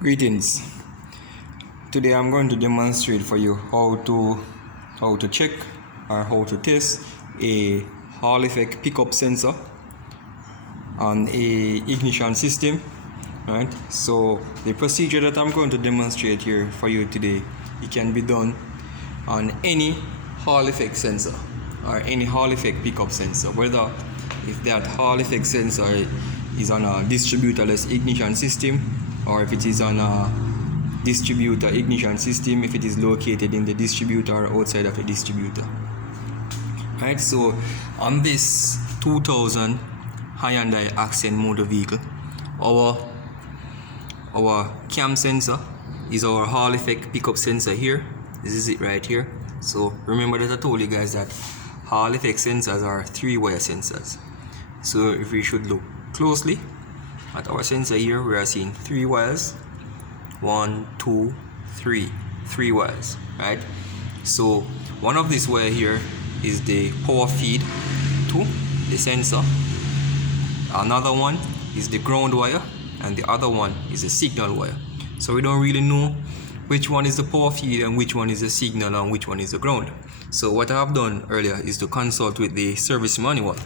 Greetings. Today I'm going to demonstrate for you how to check or how to test a Hall effect pickup sensor on a ignition system. Right? So the procedure that I'm going to demonstrate here for you today, it can be done on any Hall effect sensor or any Hall effect pickup sensor, whether if that Hall effect sensor is on a distributorless ignition system or if it is on a distributor ignition system, if it is located in the distributor or outside of the distributor. Right, so on this 2000 Hyundai Accent motor vehicle, our cam sensor is our Hall effect pickup sensor here. This is it right here. So remember that I told you guys that Hall effect sensors are 3-wire sensors. So if we should look closely at our sensor here, we are seeing 3 wires. 1, 2, 3. 3 wires, right? So one of these wire here is the power feed to the sensor. Another one is the ground wire, and the other one is the signal wire. So we don't really know which one is the power feed and which one is the signal and which one is the ground. So what I have done earlier is to consult with the service manual,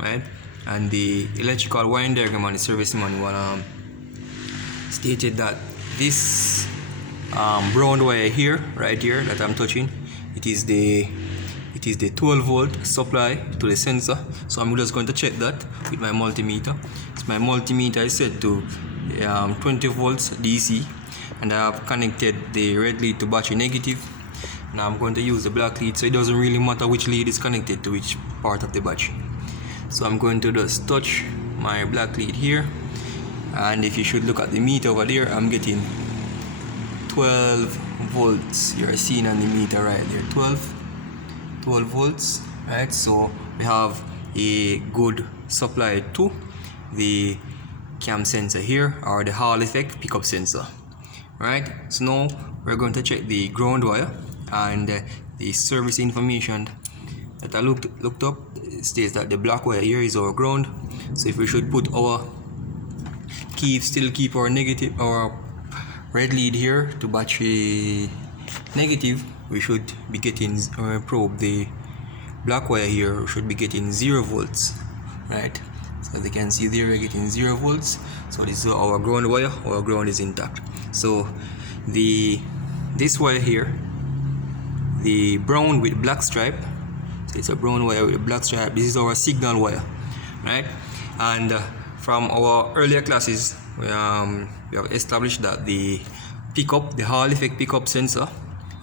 right? And the electrical wiring diagram on the service manual stated that this brown wire here, right here, that I'm touching, it is the 12 volt supply to the sensor. So I'm just going to check that with my multimeter. So my multimeter is set to 20 volts DC, and I have connected the red lead to battery negative. Now I'm going to use the black lead, so it doesn't really matter which lead is connected to which part of the battery. So I'm going to just touch my black lead here, and if you should look at the meter over there, I'm getting 12 volts. You're seeing on the meter right there, 12 volts, right? So we have a good supply to the cam sensor here, or the Hall effect pickup sensor, right? So now we're going to check the ground wire, and the service information that I looked up states that the black wire here is our ground. So if we should put our still keep our negative, our red lead here to battery negative, we should be getting probe the black wire here, we should be getting 0 volts, right? So as you can see there, we're getting 0 volts. So this is our ground wire. Our ground is intact. So this wire here, the brown with black stripe, so it's a brown wire with a black stripe, this is our signal wire, right? And from our earlier classes, we have established that the Hall effect pickup sensor,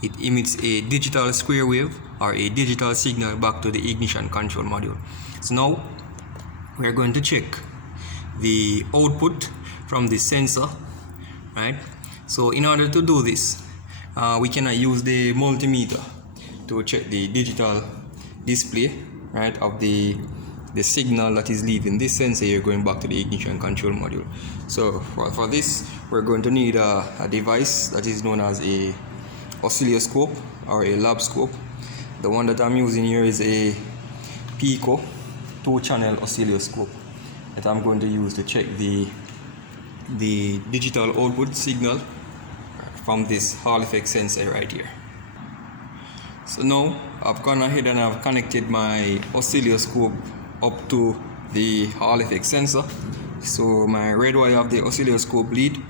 it emits a digital square wave or a digital signal back to the ignition control module. So now we are going to check the output from the sensor, right? So in order to do this, we cannot use the multimeter to check the digital display, right, of the signal that is leaving this sensor here going back to the ignition control module. So for this, we're going to need a device that is known as a oscilloscope or a lab scope. The one that I'm using here is a Pico 2-channel oscilloscope that I'm going to use to check the digital output signal from this Hall effect sensor right here. So now I've gone ahead and I've connected my oscilloscope up to the Hall effect sensor. So my red wire of the oscilloscope lead,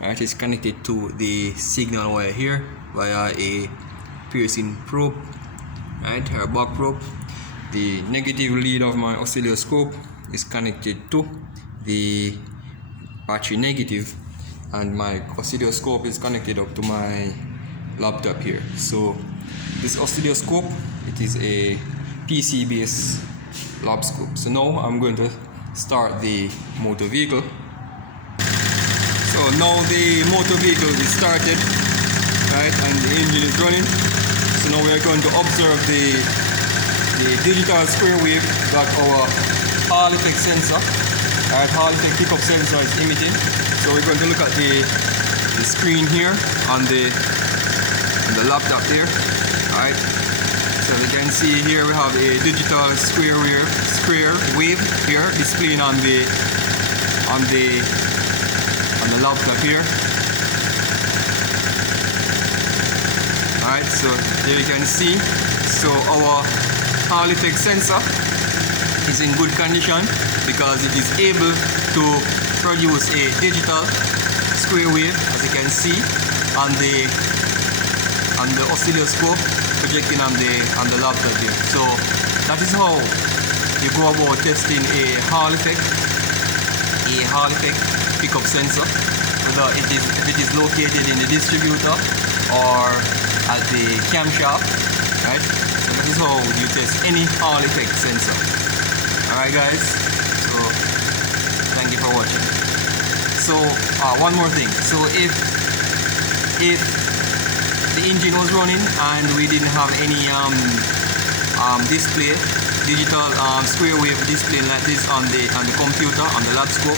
right, is connected to the signal wire here via a piercing probe, right, or back probe. The negative lead of my oscilloscope is connected to the battery negative, and my oscilloscope is connected up to my laptop here. So this oscilloscope, it is a PC based lab scope. So now I'm going to start the motor vehicle. So now the motor vehicle is started, right, and the engine is running. So now we are going to observe the digital square wave that our Hall effect sensor, right, Hall effect pickup sensor is emitting. So we're going to look at the screen here on the laptop there, right. So you can see here we have a digital square wave here displaying on the laptop here, Alright, so there you can see, so our Hall effect sensor is in good condition because it is able to produce a digital square wave, as you can see on the oscilloscope projecting on the laptop there. So that is how you go about testing a Hall effect pickup sensor, whether if it is located in the distributor or at the camshaft, right? So that is how you test any Hall effect sensor. Alright guys, so thank you for watching. So one more thing, so if the engine was running and we didn't have any display, digital square wave display like this on the computer, on the lab scope,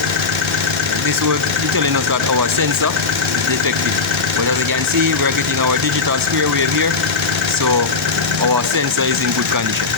this would be telling us that our sensor is defective. But as you can see, we're getting our digital square wave here, so our sensor is in good condition.